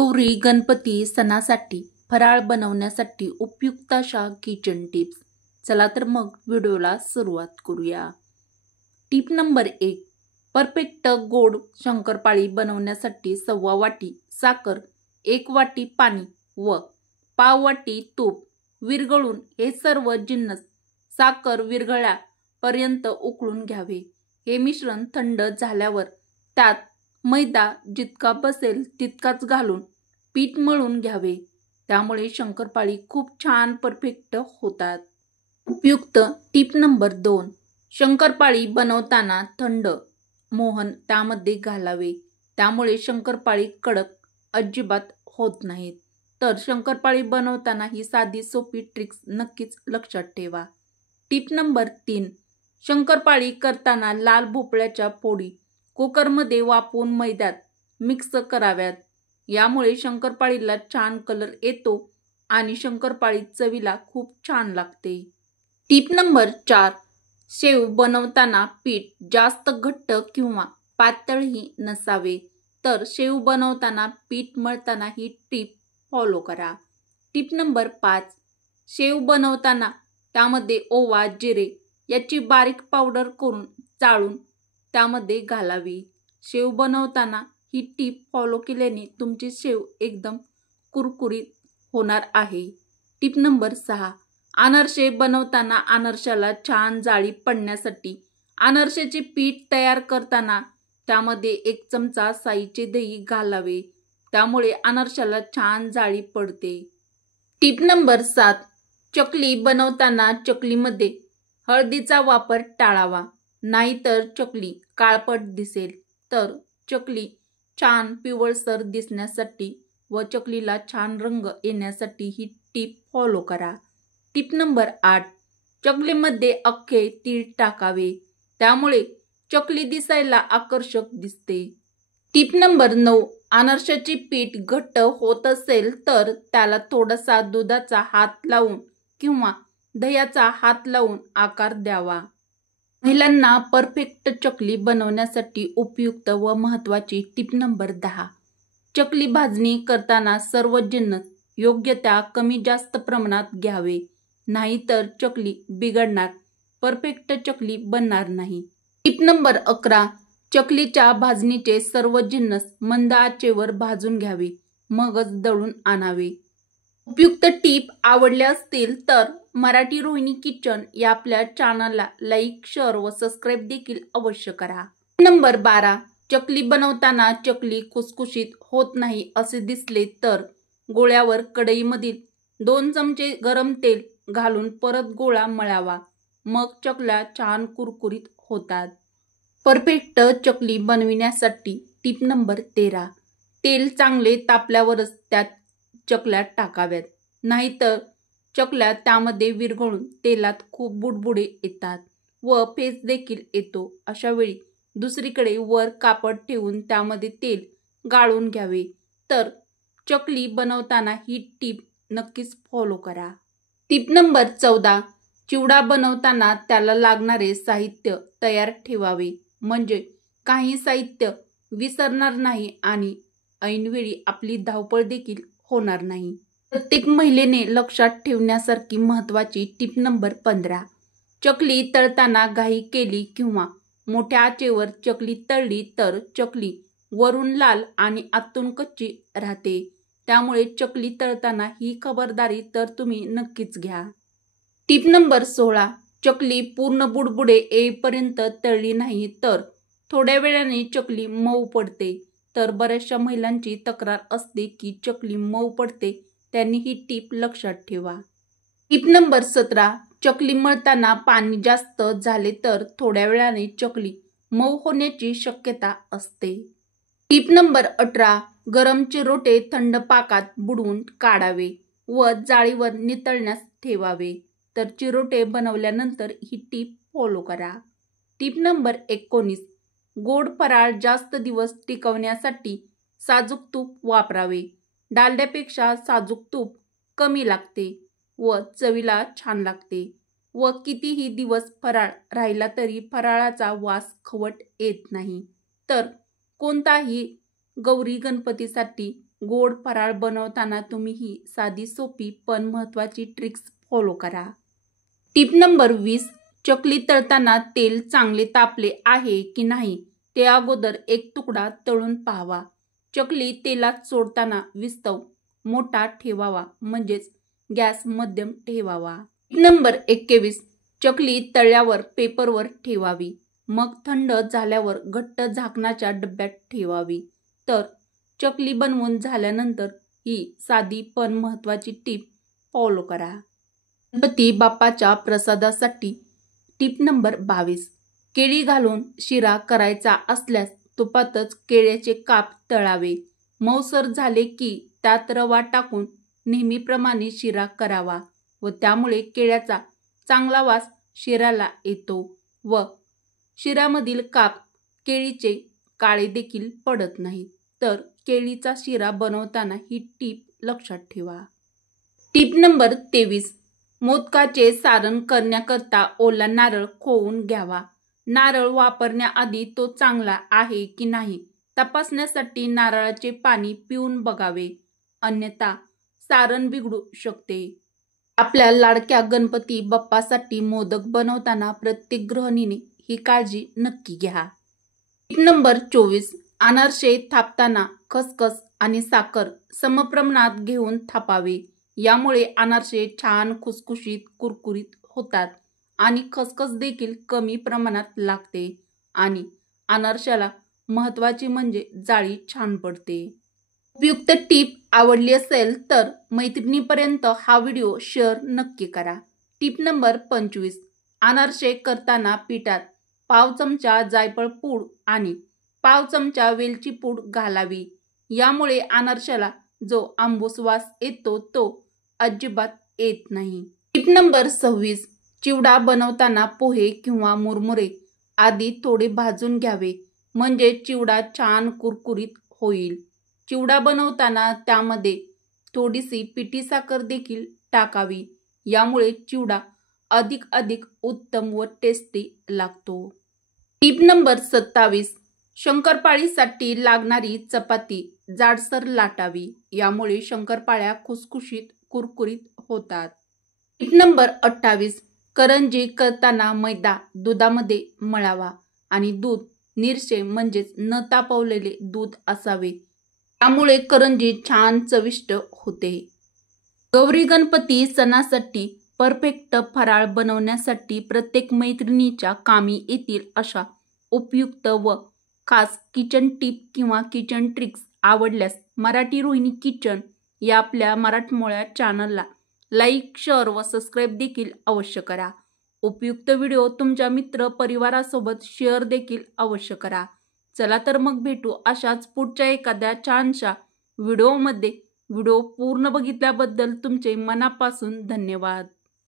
गौरी गणपती सणासाठी फराळ बनवण्यासाठी उपयुक्त अशा किचन टिप्स. चला तर मग व्हिडिओला सुरुवात करूया. Tip number 1. परफेक्ट गोड शंकरपाळी बनवण्यासाठी 1/2 वाटी साखर, 1 वाटी पाणी व पाव वाटी तूप विरघळून हे सर्व जिन्नस साखर विरघळल्यापर्यंत उकळून घ्यावे. हे मिश्रण थंड झाल्यावर त्यात मैदा जितका बसेल तितकाच घालून पीठ मळून घ्यावे. त्यामुळे शंकरपाळी खूप छान परफेक्ट होतात. उपयुक्त टिप नंबर 2. शंकरपाळी बनवताना थंड मोहन त्यामध्ये घालावे. त्यामुळे शंकरपाळी कडक अजिबात होत नाहीत. तर शंकरपाळी बनवताना ही साधी सोपी ट्रिक्स नक्कीच लक्षात ठेवा. Tip number 3. शंकरपाळी करताना लाल भोपळ्याच्या फोडी कुकरमध्ये वाफवून मैद्यात मिक्स कराव्यात. यामुळे शंकरपाळीला छान कलर येतो आणि शंकरपाळी चवीला खूप छान लागते. Tip number 4. शेव बनवताना पीठ जास्त घट्ट किंवा पातळही नसावे. तर शेव बनवताना पीठ मळताना ही टिप फॉलो करा. Tip number 5. शेव बनवताना त्यामध्ये ओवा, जिरे याची बारीक पावडर करून चाळून त्यामध्ये घालावी. शेव बनवताना ही टीप फॉलो केल्याने तुमची शेव एकदम कुरकुरीत होणार आहे. Tip number 6. अनारसे बनवताना अनारशाला छान जाळी पडण्यासाठी अनारशाचे पीठ तयार करताना त्यामध्ये 1 चमचा साईचे दही घालावे. त्यामुळे अनारशाला छान जाळी पडते. Tip number 7. चकली बनवताना चकलीमध्ये हळदीचा वापर टाळावा. नाहीतर चकली काळपट दिसेल. तर चकली छान पिवळसर दिसण्यासाठी व चकलीला छान रंग येण्यासाठी ही टीप फॉलो करा. Tip number 8. चकलीमध्ये अख्खे तीळ टाकावे. त्यामुळे चकली दिसायला आकर्षक दिसते. Tip number 9. अनारशाचे पीठ घट्ट होत असेल तर त्याला थोडासा दुधाचा हात लावून किंवा दह्याचा हात लावून आकार द्यावा. महिलांना परफेक्ट चकली बनवण्यासाठी उपयुक्त व महत्त्वाची टिप नंबर 10. चकली भाजणी करताना सर्व जिन्नस योग्य त्या कमी जास्त प्रमाणात घ्यावे. नाहीतर चकली बिघडणार, परफेक्ट चकली बनणार नाही. Tip number 11. चकलीच्या भाजणीचे सर्व जिन्नस मंद आचेवर भाजून घ्यावे, मगच दळून आणावे. उपयुक्त टीप आवडल्या असतील तर मराठी रोहिणी किचन या आपल्या चॅनलला लाईक, शेअर व सबस्क्राईब देखील अवश्य करा. नंबर 12. चकली बनवताना चकली खुसखुशीत होत नाही असे दिसले तर गोळ्यावर कढईमधील 2 चमचे गरम तेल घालून परत गोळा मळावा. मग चकल्या छान कुरकुरीत होतात. परफेक्ट चकली बनविण्यासाठी टिप नंबर 13. तेल चांगले तापल्यावरच त्यात चकल्या टाकाव्यात. नाहीतर चकल्या त्यामध्ये विरघळून तेलात खूप बुडबुडे येतात व फेस देखील येतो. अशा वेळी दुसरीकडे वर कापड ठेवून त्यामध्ये तेल गाळून घ्यावे. तर चकली बनवताना ही टीप नक्कीच फॉलो करा. Tip number 14. चिवडा बनवताना त्याला लागणारे साहित्य तयार ठेवावे. म्हणजे काही साहित्य विसरणार नाही आणि ऐनवेळी आपली धावपळ देखील होणार नाही. प्रत्येक महिलेने लक्षात ठेवण्यासारखी महत्त्वाची टिप नंबर 15. चकली तळताना घाई केली किंवा मोठ्या आचेवर चकली तळली तर चकली वरून लाल आणि आतून कच्ची राहते. त्यामुळे चकली तळताना ही खबरदारी तर तुम्ही नक्कीच घ्या. Tip number 16. चकली पूर्ण बुडबुडे येईपर्यंत तळली नाही तर थोड्या वेळाने चकली मऊ पडते. तर बऱ्याचशा महिलांची तक्रार असते की चकली मऊ पडते. त्यांनी ही टीप लक्षात ठेवा. Tip number 17. चकली मळताना पाणी जास्त झाले तर थोड्या वेळाने चकली मऊ होण्याची शक्यता असते. Tip number 18. गरम चिरोटे थंड पाकात बुडवून काढावे व जाळीवर नितळण्यास ठेवावे. तर चिरोटे बनवल्यानंतर ही टीप फॉलो करा. Tip number 19. गोड फराळ जास्त दिवस टिकवण्यासाठी साजूक तूप वापरावे. डालड्यापेक्षा साजूक तूप कमी लागते व चवीला छान लागते व कितीही दिवस फराळ राहिला तरी फराळाचा वास खवट येत नाही. तर कोणताही गौरी गणपतीसाठी गोड फराळ बनवताना तुम्ही ही साधी सोपी पण महत्त्वाची ट्रिक्स फॉलो करा. Tip number 20. चकली तळताना तेल चांगले तापले आहे की नाही ते अगोदर एक तुकडा तळून पाहावा. चकली तेलात सोडताना विस्तव मोठा ठेवावा, म्हणजेच गॅस मध्यम ठेवावा. Tip number 21. चकली तळल्यावर पेपरवर ठेवावी, मग थंड झाल्यावर घट्ट झाकणाच्या डब्यात ठेवावी. तर चकली बनवून झाल्यानंतर ही साधी पण महत्त्वाची टीप फॉलो करा. गणपती बाप्पाच्या प्रसादासाठी टीप नंबर 22. केळी घालून शिरा करायचा असल्यास तुपातच केळ्याचे काप तळावे. मऊसर झाले की त्यात रवा टाकून नेहमीप्रमाणे शिरा करावा व त्यामुळे केळ्याचा चांगला वास शिऱ्याला येतो व शिऱ्यामधील काप केळीचे काळे देखील पडत नाहीत. तर केळीचा शिरा बनवताना ही टीप लक्षात ठेवा. टीप नंबर 23. मोदकाचे सारण करण्याकरता ओला नारळ खोवून घ्यावा. नारळ वापरण्याआधी तो चांगला आहे की नाही तपासण्यासाठी नारळाचे पाणी पिऊन बघावे, अन्यथा सारण बिघडू शकते. आपल्या लाडक्या गणपती बाप्पासाठी मोदक बनवताना प्रत्येक गृहिणीने ही काळजी नक्की घ्या. टीप नंबर 24. अनारसे थापताना खसखस आणि साखर समप्रमाणात घेऊन थापावे. यामुळे अनारसे छान खुसखुशीत कुरकुरीत होतात आणि खसखस देखील कमी प्रमाणात लागते आणि अनारशाला महत्त्वाचे म्हणजे जाळी छान पडते. उपयुक्त टीप आवडली असेल तर मैत्रिणीपर्यंत हा व्हिडिओ शेअर नक्की करा. टीप नंबर 25. अनारसे करताना पिठात पाव चमचा जायफळ पूड आणि पाव चमचा वेलची पूड घालावी. यामुळे अनारशाला जो आंबूस वास येतो तो अजिबात येत नाही. टीप नंबर 26. चिवडा बनवताना पोहे किंवा मुरमुरे आधी थोडे भाजून घ्यावे, म्हणजे चिवडा छान कुरकुरीत होईल. चिवडा बनवताना त्यामध्ये थोडीशी पिठी साखर देखील टाकावी. यामुळे चिवडा अधिक उत्तम व टेस्टी लागतो. टीप नंबर 27. शंकरपाळीसाठी लागणारी चपाती जाडसर लाटावी. यामुळे शंकरपाळ्या खुसखुशीत कुरकुरीत होतात. टीप नंबर 28. करंजी करताना मैदा दुधामध्ये मळावा आणि दूध निरसे म्हणजेच न तापवलेले दूध असावे. त्यामुळे करंजी छान चविष्ट होते. गौरी गणपती सणासाठी परफेक्ट फराळ बनवण्यासाठी प्रत्येक मैत्रिणीच्या कामी येतील अशा उपयुक्त व खास किचन टीप किंवा किचन ट्रिक्स आवडल्यास मराठी रोहिणी किचन या आपल्या मराठमोळ्या चॅनलला लाईक, शेअर व सबस्क्राईब देखील अवश्य करा. उपयुक्त व्हिडिओ तुमच्या मित्र परिवारासोबत शेअर देखील अवश्य करा. चला तर मग भेटू अशाच पुढच्या एखाद्या छानशा व्हिडिओमध्ये. व्हिडिओ पूर्ण बघितल्याबद्दल तुमचे मनापासून धन्यवाद.